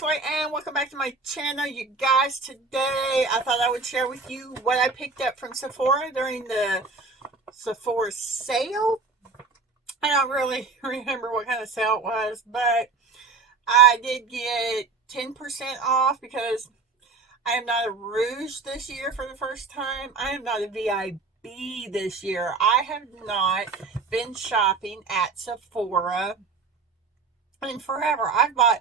Leslie, and welcome back to my channel. You guys, today I thought I would share with you what I picked up from Sephora during the Sephora sale. I don't really remember what kind of sale it was, but I did get 10% off because I am not a Rouge this year for the first time. I am not a VIB this year. I have not been shopping at Sephora in forever. I've bought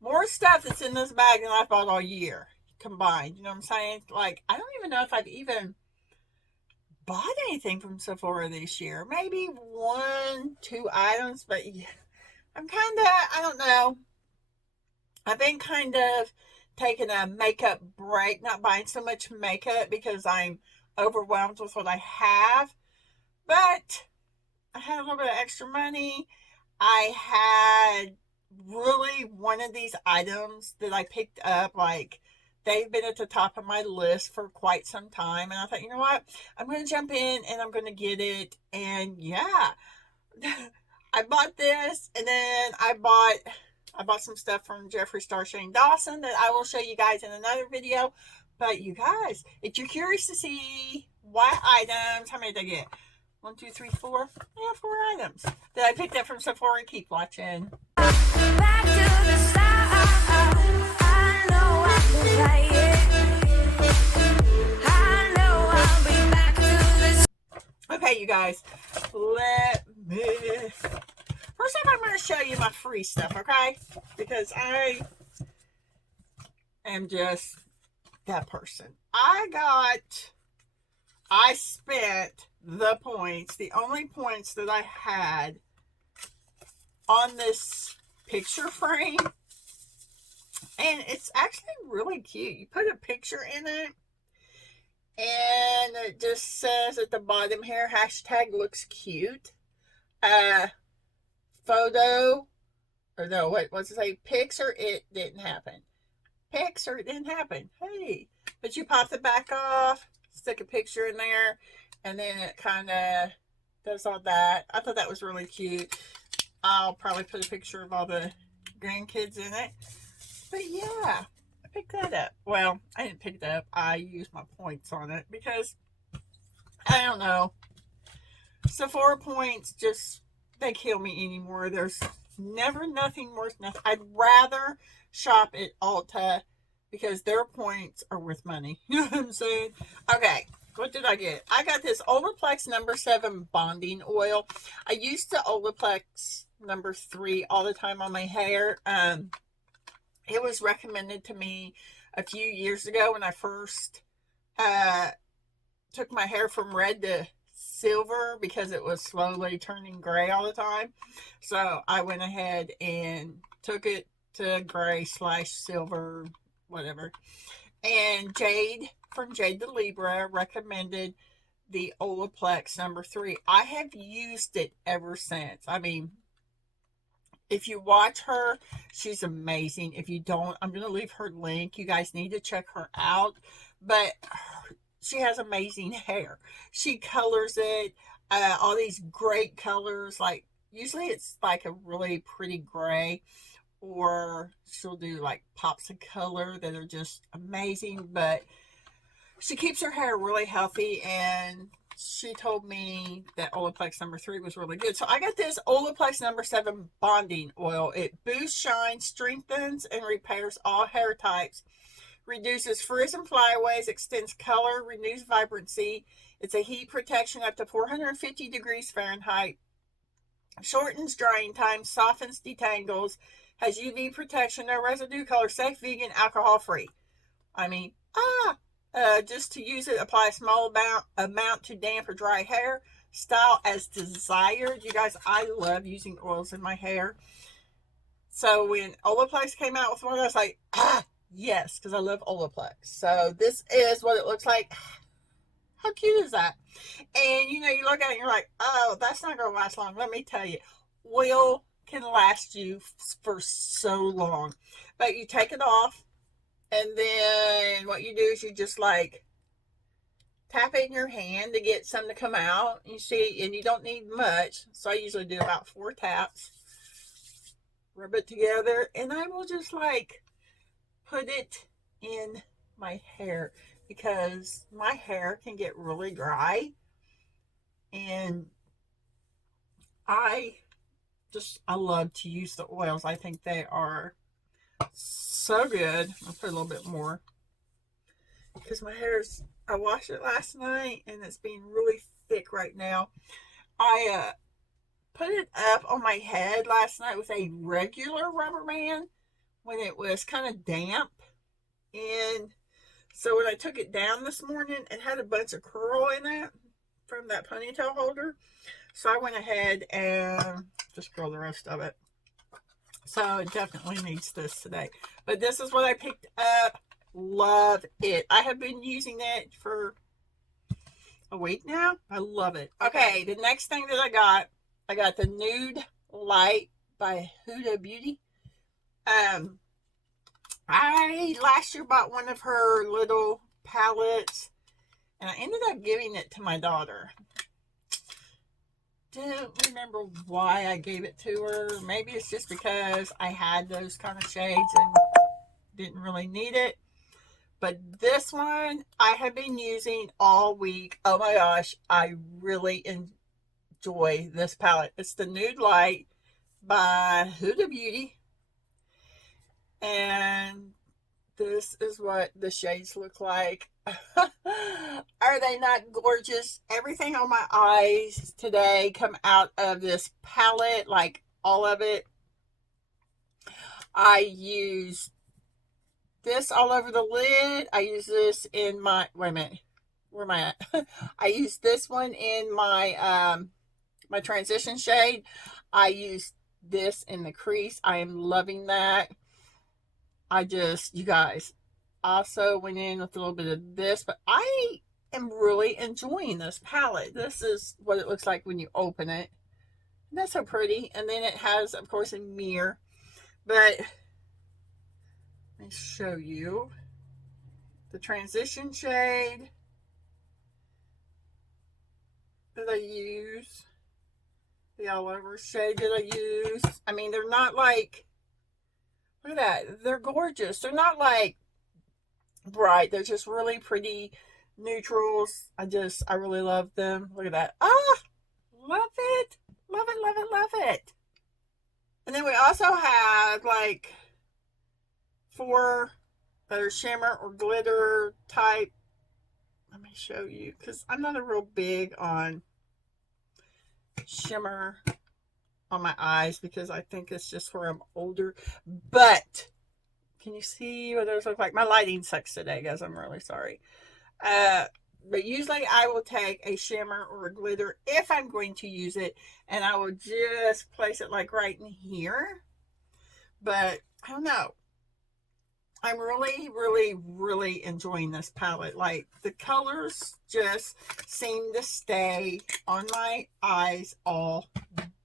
more stuff that's in this bag than I've bought all year combined. You know what I'm saying? Like, I don't even know if I've even bought anything from Sephora this year. Maybe 1-2 items, but yeah, I'm kind of, I don't know. I've been kind of taking a makeup break, not buying so much makeup because I'm overwhelmed with what I have. But I had a little bit of extra money. I had really one of these items that I picked up, like they've been at the top of my list for quite some time, and I thought, you know what, I'm going to jump in and I'm going to get it. And yeah, I bought this, and then I bought some stuff from Jeffree Star Shane Dawson that I will show you guys in another video. But you guys, if you're curious to see what items, how many did I get? 1, 2, 3, 4. Yeah, 4 items that I picked up from Sephora. Keep watching. Back to the start. I know I can play it. I know I'll be back to this. Okay, you guys, let me. First off, I'm going to show you my free stuff, okay? Because I am just that person. I spent the points, the only points that I had on this picture frame, and it's actually really cute. You put a picture in it, and it just says at the bottom here, hashtag looks cute. Photo, or no, what's it say? Pics or it didn't happen. Pics or it didn't happen. Hey, but you pop the back off, stick a picture in there, and then it kind of does all that. I thought that was really cute. I'll probably put a picture of all the grandkids in it. But yeah, I picked that up. Well, I didn't pick it up. I used my points on it because, I don't know. Sephora points just, they kill me anymore. There's never nothing worth nothing. I'd rather shop at Ulta because their points are worth money. You know what I'm saying? Okay. What did I get? I got this Olaplex number 7 bonding oil. I used the Olaplex number 3 all the time on my hair. It was recommended to me a few years ago when I first took my hair from red to silver because it was slowly turning gray all the time. So I went ahead and took it to gray / silver, whatever. And Jade from Jade the Libra recommended the Olaplex number 3. I have used it ever since. I mean, if you watch her, she's amazing. If you don't, I'm going to leave her link. You guys need to check her out. But she has amazing hair. She colors it, all these great colors. Like, usually it's like a really pretty gray, or she'll do like pops of color that are just amazing. But she keeps her hair really healthy, and she told me that Olaplex number 3 was really good. So I got this Olaplex number 7 bonding oil. It boosts shine, strengthens, and repairs all hair types, reduces frizz and flyaways, extends color, renews vibrancy. It's a heat protection up to 450 degrees Fahrenheit, shortens drying time, softens, detangles, has UV protection, no residue, color safe, vegan, alcohol free. I mean, just to use it, apply a small amount to damp or dry hair. Style as desired. You guys, I love using oils in my hair. So when Olaplex came out with one, I was like, yes, because I love Olaplex. So this is what it looks like. How cute is that? And you know, you look at it and you're like, oh, that's not going to last long. Let me tell you, oil can last you for so long. But you take it off, and then what you do is you just like tap it in your hand to get some to come out. You see, and you don't need much. So I usually do about 4 taps. rub it together, and I will just like put it in my hair because my hair can get really dry, and I I love to use the oils. I think they are so good. I'll put a little bit more because my hair's, I washed it last night and it's being really thick right now. I put it up on my head last night with a regular rubber band when it was kind of damp. And so when I took it down this morning, it had a bunch of curl in it from that ponytail holder. So I went ahead and just curled the rest of it. So it definitely needs this today. But this is what I picked up. Love it. I have been using it for a week now. I love it. Okay, the next thing that I got the Nude Light by Huda Beauty. I last year bought one of her little palettes, and I ended up giving it to my daughter. Don't remember why I gave it to her. Maybe it's just because I had those kind of shades and didn't really need it. But this one I have been using all week. Oh my gosh, I really enjoy this palette. It's the Nude Light by Huda Beauty. And this is what the shades look like. Are they not gorgeous? Everything on my eyes today come out of this palette, like all of it. I use this all over the lid. I use this in my, wait a minute, where am I at? I use this one in my my transition shade. I use this in the crease. I am loving that. You guys, also went in with a little bit of this, but I am really enjoying this palette. This is what it looks like when you open it. And that's so pretty. And then it has, of course, a mirror. But let me show you the transition shade that I use. The all over shade that I use. I mean, they're not like, look at that. They're gorgeous. They're not like bright. They're just really pretty neutrals. I really love them. Look at that. Ah, love it. Love it, love it, love it. And then we also have like 4 that are shimmer or glitter type. Let me show you because I'm not a real big on shimmer on my eyes because I think it's just where I'm older. But can you see what those look like? My lighting sucks today, guys. I'm really sorry. But usually I will take a shimmer or a glitter if I'm going to use it, and I will just place it like right in here. But I don't know. I'm really, really, really enjoying this palette. Like, the colors just seem to stay on my eyes all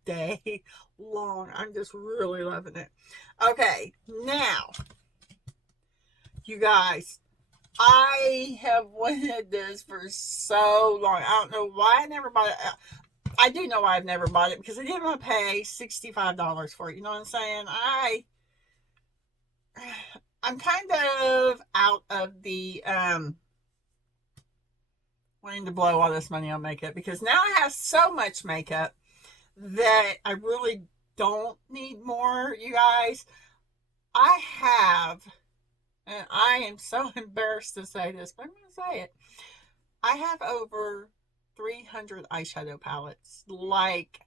day long. I'm just really loving it. Okay, now, you guys, I have wanted this for so long. I don't know why I never bought it. I do know why I've never bought it because I didn't want to pay $65 for it. You know what I'm saying? I'm kind of out of the wanting to blow all this money on makeup because now I have so much makeup that I really don't need more, you guys. I have, and I am so embarrassed to say this, but I'm going to say it. I have over 300 eyeshadow palettes. Like,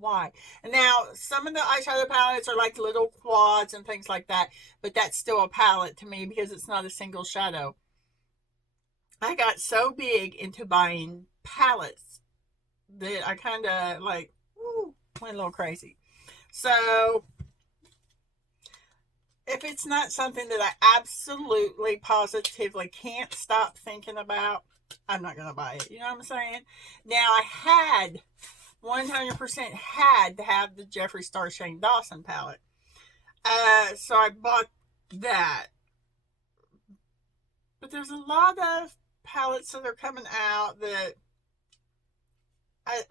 why? And now, some of the eyeshadow palettes are like little quads and things like that, but that's still a palette to me because it's not a single shadow. I got so big into buying palettes that I kind of like, went a little crazy. So, if it's not something that I absolutely, positively can't stop thinking about, I'm not going to buy it. You know what I'm saying? Now, I had 100% had to have the Jeffree Star Shane Dawson palette. So I bought that. But there's a lot of palettes that are coming out that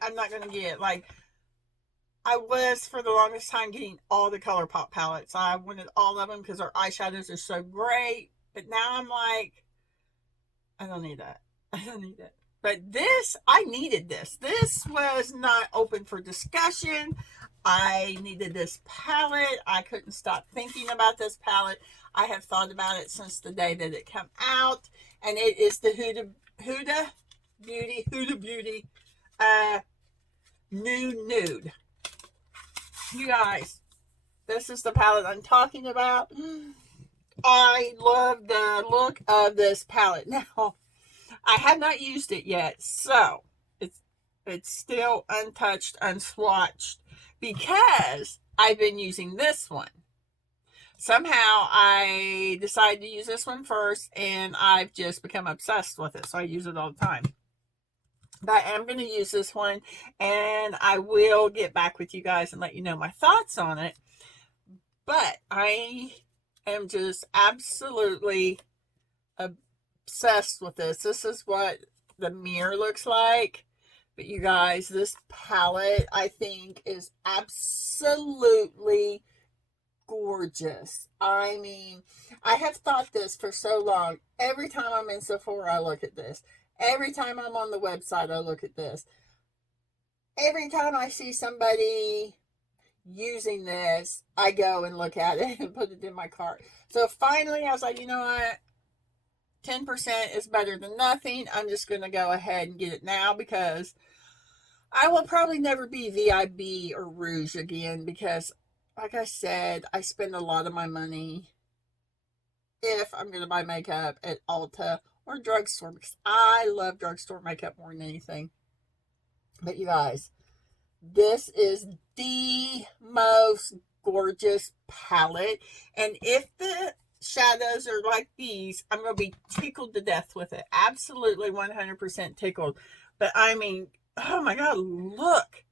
I'm not going to get. Like, I was for the longest time getting all the ColourPop palettes. I wanted all of them because our eyeshadows are so great. But now I'm like, I don't need that. I don't need it. But this, I needed this. This was not open for discussion. I needed this palette. I couldn't stop thinking about this palette. I have thought about it since the day that it came out. And it is the Huda Beauty Nude. You guys, this is the palette I'm talking about. I love the look of this palette. Now, I have not used it yet, so it's still untouched, unswatched, because I've been using this one. Somehow I decided to use this one first, and I've just become obsessed with it, so I use it all the time. But I'm going to use this one, and I will get back with you guys and let you know my thoughts on it. But I am just absolutely obsessed with this. This is what the mirror looks like. But you guys, this palette, I think, is absolutely gorgeous. I mean, I have thought this for so long. Every time I'm in Sephora, I look at this. Every time I'm on the website, I look at this. Every time I see somebody using this, I go and look at it and put it in my cart. So finally, I was like, you know what? 10% is better than nothing. I'm just going to go ahead and get it now, because I will probably never be VIB or Rouge again, because, like I said, I spend a lot of my money if I'm going to buy makeup at Ulta or drugstore, because I love drugstore makeup more than anything. But you guys, this is the most gorgeous palette. And if the shadows are like these, I'm going to be tickled to death with it. Absolutely 100% tickled. But I mean, oh my God, look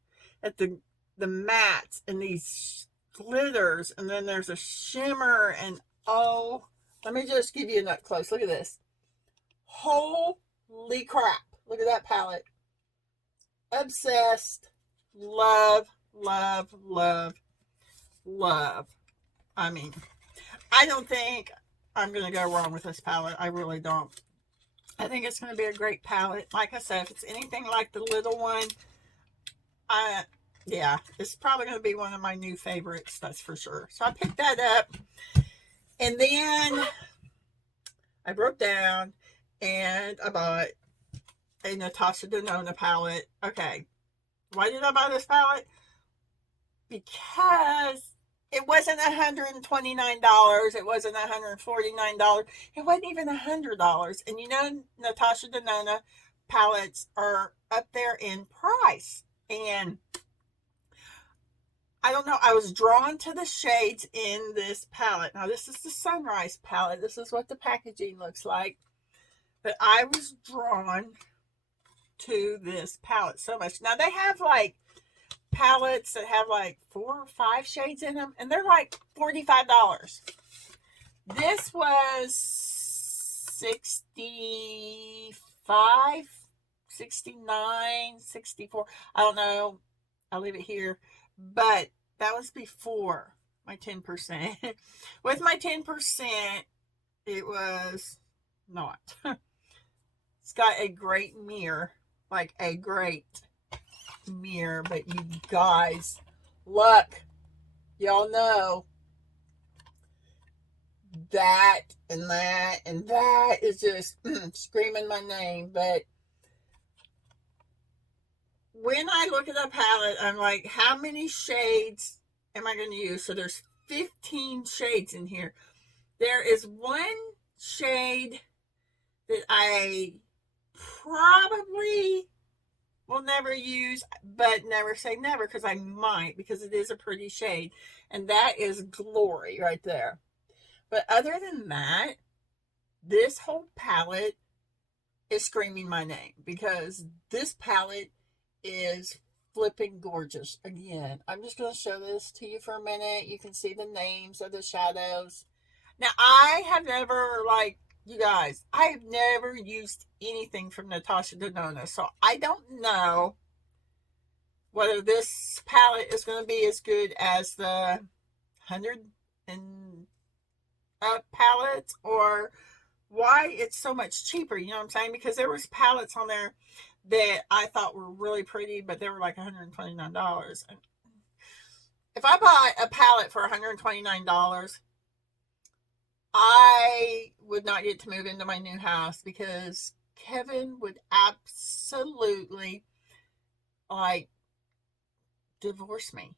at the mattes and these glitters. And then there's a shimmer. And oh, let me just give you a up close. Look at this. Holy crap. Look at that palette. Obsessed. Love, love, love, love. I mean, I don't think I'm going to go wrong with this palette. I really don't. I think it's going to be a great palette. Like I said, if it's anything like the little one, yeah, it's probably going to be one of my new favorites, that's for sure. So I picked that up. And then I broke down and I bought a Natasha Denona palette. Okay. Why did I buy this palette? Because it wasn't $129. It wasn't $149. It wasn't even $100. And you know, Natasha Denona palettes are up there in price. And I don't know, I was drawn to the shades in this palette. Now, this is the Sunrise palette. This is what the packaging looks like. But I was drawn to this palette so much. Now, they have like palettes that have like 4 or 5 shades in them, and they're like $45. This was $65, $69, $64. I don't know. I'll leave it here. But that was before my 10%. With my 10%, it was not. It's got a great mirror, like a great mirror. But you guys, look, y'all know that and that and that is just screaming my name. But when I look at the palette, I'm like, how many shades am I going to use? So there's 15 shades in here. There is one shade that I probably will never use, but never say never, because I might, because it is a pretty shade. And that is Glory right there. But other than that, this whole palette is screaming my name, because this palette is flipping gorgeous. Again, I'm just going to show this to you for a minute. You can see the names of the shadows. Now, I have never, like, you guys, I have never used anything from Natasha Denona, so I don't know whether this palette is going to be as good as the 100 and up palettes, or why it's so much cheaper. You know what I'm saying? Because there was palettes on there that I thought were really pretty, but they were like $129. If I bought a palette for $129, I would not get to move into my new house because Kevin would absolutely like divorce me.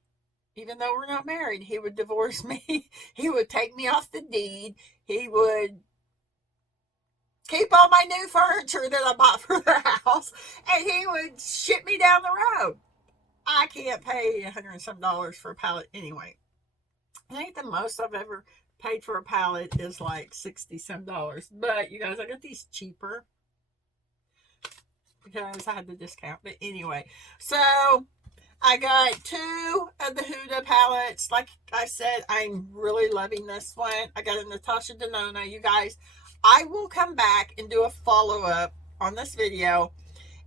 Even though we're not married, he would divorce me. He would take me off the deed. He would keep all my new furniture that I bought for the house, and he would ship me down the road. I can't pay $100 and some for a palette anyway. I think the most I've ever paid for a palette is like $60 some. But you guys, I got these cheaper because I had the discount. But anyway, so I got 2 of the Huda palettes. Like I said, I'm really loving this one. I got a Natasha Denona. You guys, I will come back and do a follow-up on this video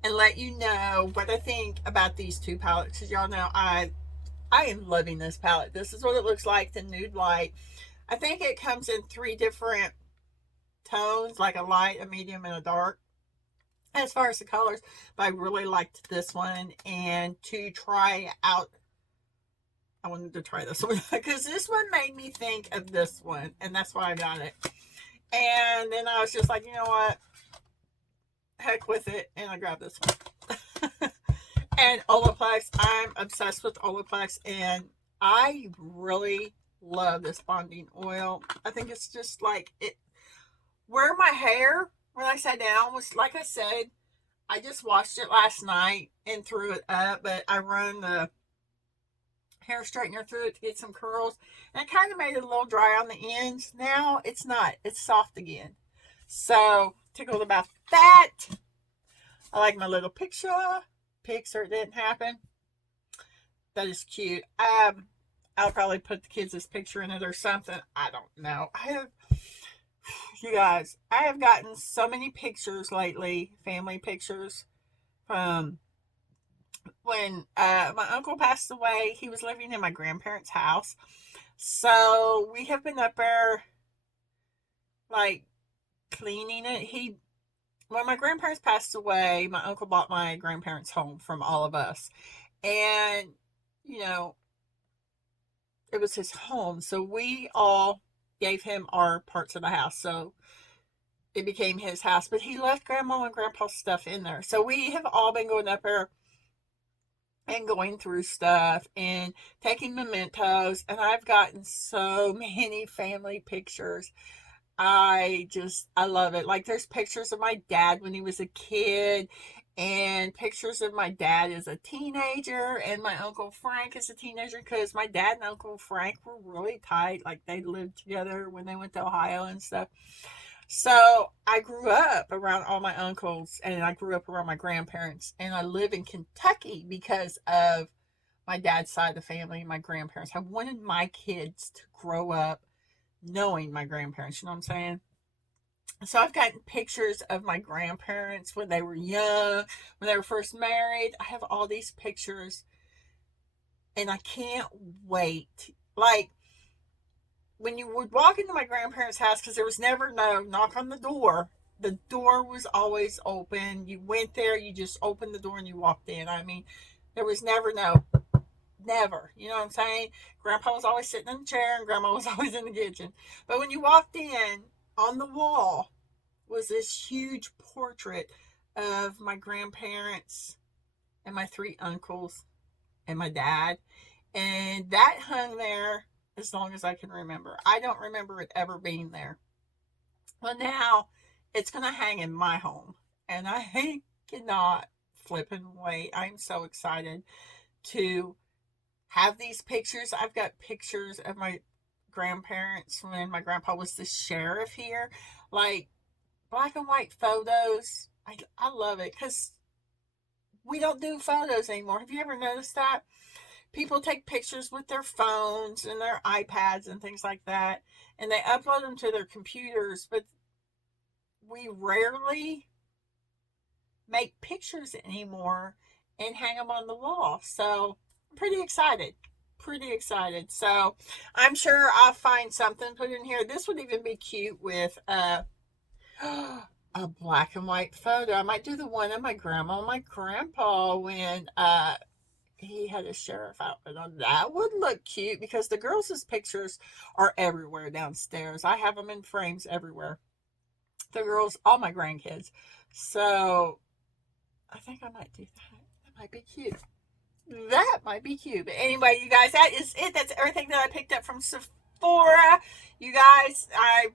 and let you know what I think about these 2 palettes. Because y'all know I am loving this palette. This is what it looks like, the Nude Light. I think it comes in 3 different tones, like a light, a medium, and a dark, as far as the colors. But I really liked this one, and to try out, I wanted to try this one because this one made me think of this one, and that's why I got it. And then I was just like, you know what, heck with it, and I grabbed this one. And Olaplex, I'm obsessed with Olaplex, and I really love this bonding oil. I think it's just like it. Where my hair, when I sat down, was, like I said, I just washed it last night and threw it up, but I run the hair straightener through it to get some curls, and it kind of made it a little dry on the ends. Now it's not, it's soft again. So tickled about that. I like my little picture, or it didn't happen. That is cute. I'll probably put the kids' picture in it or something. I don't know. You guys, I have gotten so many pictures lately, family pictures, from when my uncle passed away. He was living in my grandparents' house. So we have been up there, like, cleaning it. When my grandparents passed away, my uncle bought my grandparents' home from all of us. And, you know, it was his home. So we all gave him our parts of the house. So it became his house. But he left Grandma and Grandpa's stuff in there. So we have all been going up there and going through stuff and taking mementos. And I've gotten so many family pictures. I love it. Like, there's pictures of my dad when he was a kid, and pictures of my dad as a teenager, and my Uncle Frank as a teenager, because my dad and Uncle Frank were really tight. Like, they lived together when they went to Ohio and stuff. So I grew up around all my uncles, and I grew up around my grandparents, and I live in Kentucky because of my dad's side of the family, my grandparents. I wanted my kids to grow up knowing my grandparents, you know what I'm saying? So I've gotten pictures of my grandparents when they were young, when they were first married. I have all these pictures, and I can't wait. Like, when you would walk into my grandparents' house, because there was never no knock on the door was always open. You went there, you just opened the door and you walked in. I mean, there was never never, you know what I'm saying? Grandpa was always sitting in the chair, and Grandma was always in the kitchen. But when you walked in, on the wall was this huge portrait of my grandparents and my 3 uncles and my dad. And that hung there as long as I can remember. I don't remember it ever being there. Well, now it's going to hang in my home, and I cannot flipping wait. I'm so excited to have these pictures. I've got pictures of my grandparents when my grandpa was the sheriff here, like black and white photos. I love it because we don't do photos anymore. Have you ever noticed that? People take pictures with their phones and their iPads and things like that, and they upload them to their computers, but we rarely make pictures anymore and hang them on the wall. So I'm pretty excited. Pretty excited. So I'm sure I'll find something put in here. This would even be cute with a black and white photo. I might do the one of my grandma and my grandpa when he had a sheriff outfit on. That would look cute because the girls' pictures are everywhere downstairs. I have them in frames everywhere. The girls, all my grandkids. So I think I might do that. That might be cute. That might be cute. But anyway, you guys, that is it. That's everything that I picked up from Sephora. You guys, I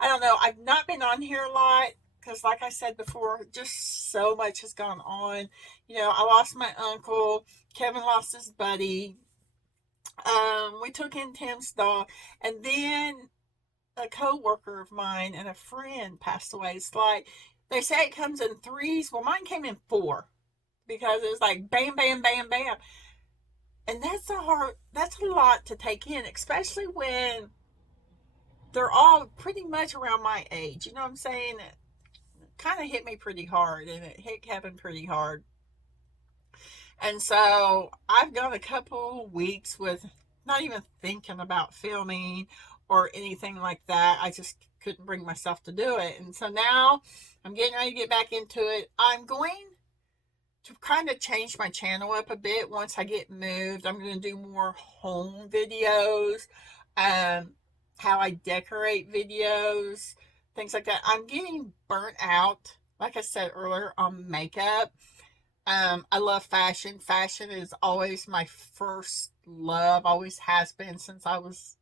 don't know. I've not been on here a lot because, like I said before, just so much has gone on. You know, I lost my uncle. Kevin lost his buddy. We took in Tim's dog. And then a co-worker of mine and a friend passed away. It's like, they say it comes in threes. Well, mine came in four because it was like bam, bam, bam, bam. And that's a lot to take in, especially when they're all pretty much around my age. You know what I'm saying? It kind of hit me pretty hard, and it hit Kevin pretty hard. And so I've gone a couple weeks with not even thinking about filming or anything like that. I just couldn't bring myself to do it. And so now I'm getting ready to get back into it. I'm going to kind of change my channel up a bit once I get moved. I'm going to do more home videos, how I decorate videos, things like that. I'm getting burnt out, like I said earlier, on makeup. I love fashion. Fashion is always my first love, always has been since I was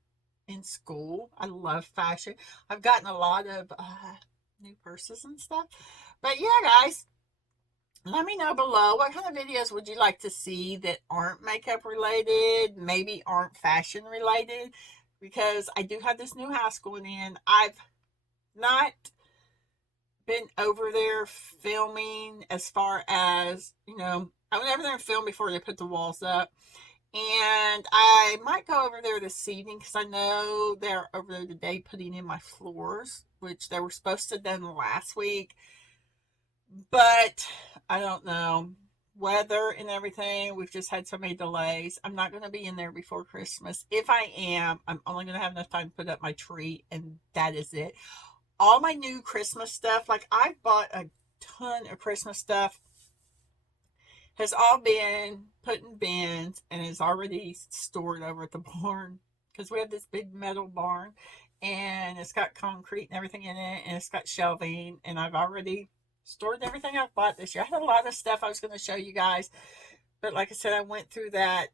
in school. I love fashion. I've gotten a lot of new purses and stuff. But yeah, guys, let me know below what kind of videos would you like to see that aren't makeup related, maybe aren't fashion related, because I do have this new house going in. I've not been over there filming as far as, you know, I went over there and filmed before they put the walls up. And I might go over there this evening because I know they're over there today putting in my floors, which they were supposed to have done last week. But I don't know. Weather and everything. We've just had so many delays. I'm not going to be in there before Christmas. If I am, I'm only going to have enough time to put up my tree, and that is it. All my new Christmas stuff, like I bought a ton of Christmas stuff, has all been put in bins and is already stored over at the barn because we have this big metal barn and it's got concrete and everything in it, and it's got shelving, and I've already stored everything I've bought this year. I had a lot of stuff I was going to show you guys, but like I said, I went through that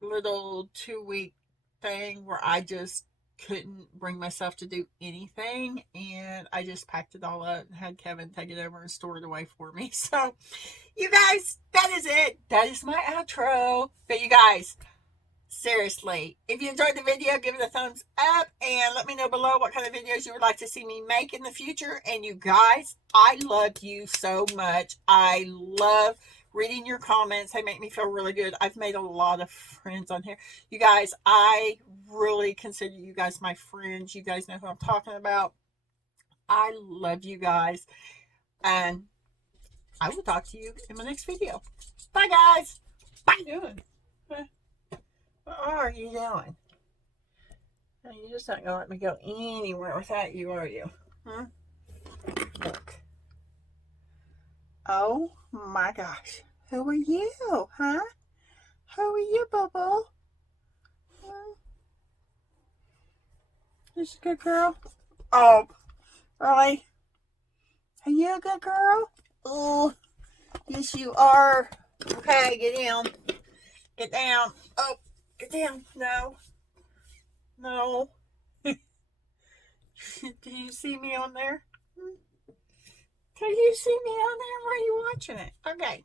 little 2-week thing where I just couldn't bring myself to do anything, and I just packed it all up and had Kevin take it over and store it away for me. So you guys, that is it. That is my outro. But you guys, seriously, if you enjoyed the video, give it a thumbs up and let me know below what kind of videos you would like to see me make in the future. And you guys, I love you so much. I love reading your comments. They make me feel really good. I've made a lot of friends on here. You guys, I really consider you guys my friends. You guys know who I'm talking about. I love you guys. And I will talk to you in my next video. Bye, guys. Bye. What are you doing? What are you doing? You're just not going to let me go anywhere without you, are you? Hmm? Look. Oh my gosh. Who are you, huh? Who are you, Bubble? Is a good girl? Oh, really? Are you a good girl? Oh, yes you are. Okay, get down. Get down. Oh, get down. No. No. Do you see me on there? Can you see me on there? Why are you watching it? Okay.